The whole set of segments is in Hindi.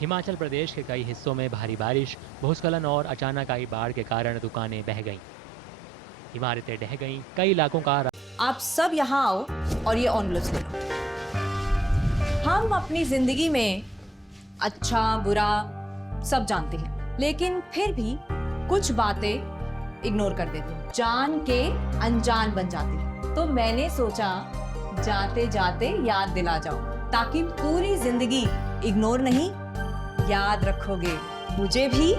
हिमाचल प्रदेश के कई हिस्सों में भारी बारिश, भूस्खलन और अचानक आई बाढ़ के कारण दुकानें बह गईं, इमारतें ढह गईं, कई इलाकों का आप सब यहाँ आओ और ये ऑनवलप्स ले लो। हम अपनी जिंदगी में अच्छा बुरा सब जानते हैं, लेकिन फिर भी कुछ बातें इग्नोर कर देते हैं, जान के अनजान बन जाती हैं। तो मैंने सोचा जाते जाते याद दिला जाओ, ताकि पूरी जिंदगी इग्नोर नहीं, याद रखोगे मुझे भी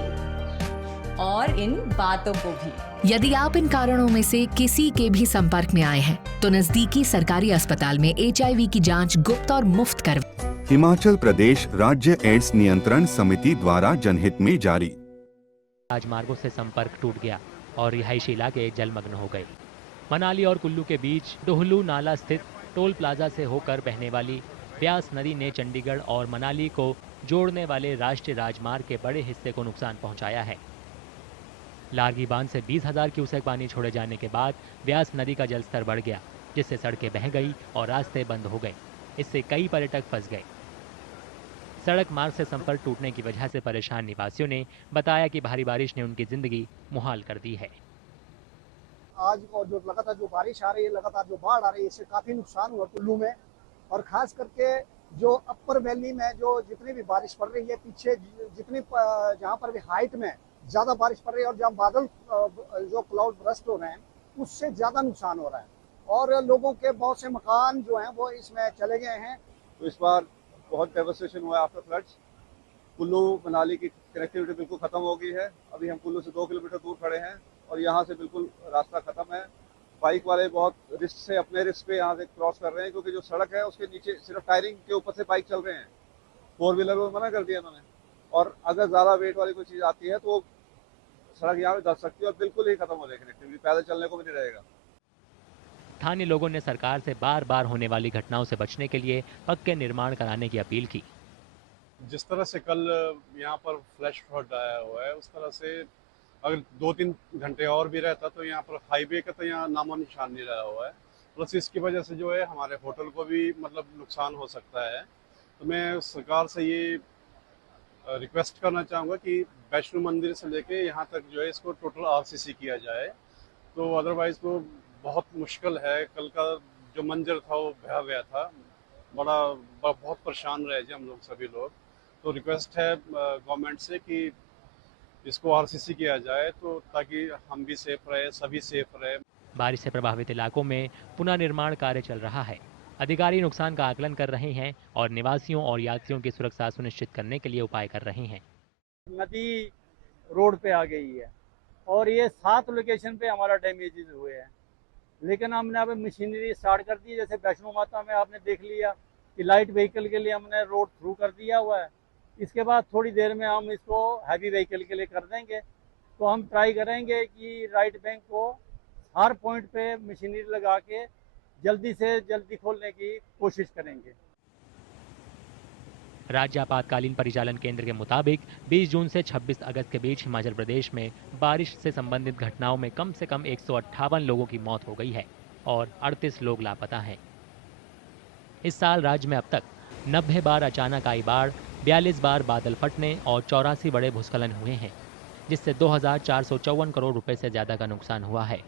और इन बातों को भी। यदि आप इन कारणों में से किसी के भी संपर्क में आए हैं तो नजदीकी सरकारी अस्पताल में HIV की जांच गुप्त और मुफ्त कर। हिमाचल प्रदेश राज्य एड्स नियंत्रण समिति द्वारा जनहित में जारी। राजमार्गों से संपर्क टूट गया और रिहायशी इलाके जलमग्न हो गए। मनाली और कुल्लू के बीच डोहलू नाला स्थित टोल प्लाजा से होकर बहने वाली ब्यास नदी ने चंडीगढ़ और मनाली को जोड़ने वाले राष्ट्रीय राजमार्ग के बड़े हिस्से को नुकसान पहुंचाया है। लारगी बांध से 20,000 क्यूसेक पानी छोड़े जाने के बाद ब्यास नदी का जलस्तर बढ़ गया, जिससे सड़कें बह गई और रास्ते बंद हो गए। इससे कई पर्यटक फंस गए। सड़क मार्ग से संपर्क टूटने की वजह से परेशान निवासियों ने बताया कि भारी बारिश ने उनकी जिंदगी मुहाल कर दी है। आज और जो लगातार जो बारिश आ रही है, लगातार जो बाढ़ आ रही है, इससे काफी नुकसान हुआ कुल्लू में। और खास करके जो अपर वैली में जो जितनी भी बारिश पड़ रही है, पीछे जितनी जहाँ पर भी हाइट में ज्यादा बारिश पड़ रही है और जहाँ बादल जो क्लाउड ब्रस्ट हो रहे हैं, उससे ज्यादा नुकसान हो रहा है और लोगों के बहुत से मकान जो हैं वो इसमें चले गए हैं। तो इस बार बहुत डेवस्टेशन हुआ है आफ्टर फ्लड्स। कुल्लू मनाली की कनेक्टिविटी बिल्कुल खत्म हो गई है। अभी हम कुल्लू से 2 किलोमीटर दूर खड़े हैं और यहाँ से बिल्कुल रास्ता खत्म है। बाइक वाले बहुत रिस्क से, अपने रिस्क पे यहाँ से क्रॉस कर रहे हैं, क्योंकि जो सड़क है उसके नीचे सिर्फ टायरिंग के ऊपर से बाइक चल रहे हैं। 4 व्हीलर को मना कर दिया उन्होंने, और अगर ज़्यादा वेट वाली कोई चीज़ आती है तो सड़क यहाँ पे धस सकती है और बिल्कुल ही खत्म हो जाएगी कनेक्टिविटी, पैदल चलने को भी नहीं रहेगा। स्थानीय लोगों ने सरकार से बार बार होने वाली घटनाओं से बचने के लिए पक्के निर्माण कराने की अपील की। जिस तरह से कल यहाँ पर फ्लैश फ्लड आया हुआ है, उस तरह से अगर 2-3 घंटे और भी रहता तो यहाँ पर हाईवे का तो यहाँ नामो निशान नहीं रहा हुआ है। प्लस इसकी वजह से जो है हमारे होटल को भी मतलब नुकसान हो सकता है। तो मैं सरकार से ये रिक्वेस्ट करना चाहूँगा कि वैष्णो मंदिर से लेके यहाँ तक जो है इसको टोटल RCC किया जाए, तो अदरवाइज़ तो बहुत मुश्किल है। कल का जो मंजर था वो भयावह था, बहुत परेशान रहे थे हम लोग सभी लोग। तो रिक्वेस्ट है गवर्नमेंट से कि इसको RCC किया जाए, तो ताकि हम भी सेफ रहे, सभी सेफ रहे। बारिश से प्रभावित इलाकों में पुनर्निर्माण कार्य चल रहा है। अधिकारी नुकसान का आकलन कर रहे हैं और निवासियों और यात्रियों की सुरक्षा सुनिश्चित करने के लिए उपाय कर रहे हैं। नदी रोड पे आ गई है और ये 7 लोकेशन पे हमारा डैमेजेस हुए हैं, लेकिन हमने अब मशीनरी स्टार्ट कर दी। जैसे वैष्णो माता में आपने देख लिया कि लाइट व्हीकल के लिए हमने रोड थ्रू कर दिया हुआ है। इसके बाद थोड़ी देर में हम इसको हैवी व्हीकल के लिए कर देंगे। तो हम ट्राई करेंगे कि राइट बैंक को हर पॉइंट पे मशीनरी लगा के जल्दी से जल्दी खोलने की कोशिश करेंगे। राज्य आपातकालीन परिचालन केंद्र के मुताबिक 20 जून से 26 अगस्त के बीच हिमाचल प्रदेश में बारिश से संबंधित घटनाओं में कम से कम 158 लोगों की मौत हो गई है और 38 लोग लापता हैं। इस साल राज्य में अब तक 90 बार अचानक आई बाढ़, 42 बार बादल फटने और 84 बड़े भूस्खलन हुए हैं, जिससे 2,454 करोड़ रुपए से ज्यादा का नुकसान हुआ है।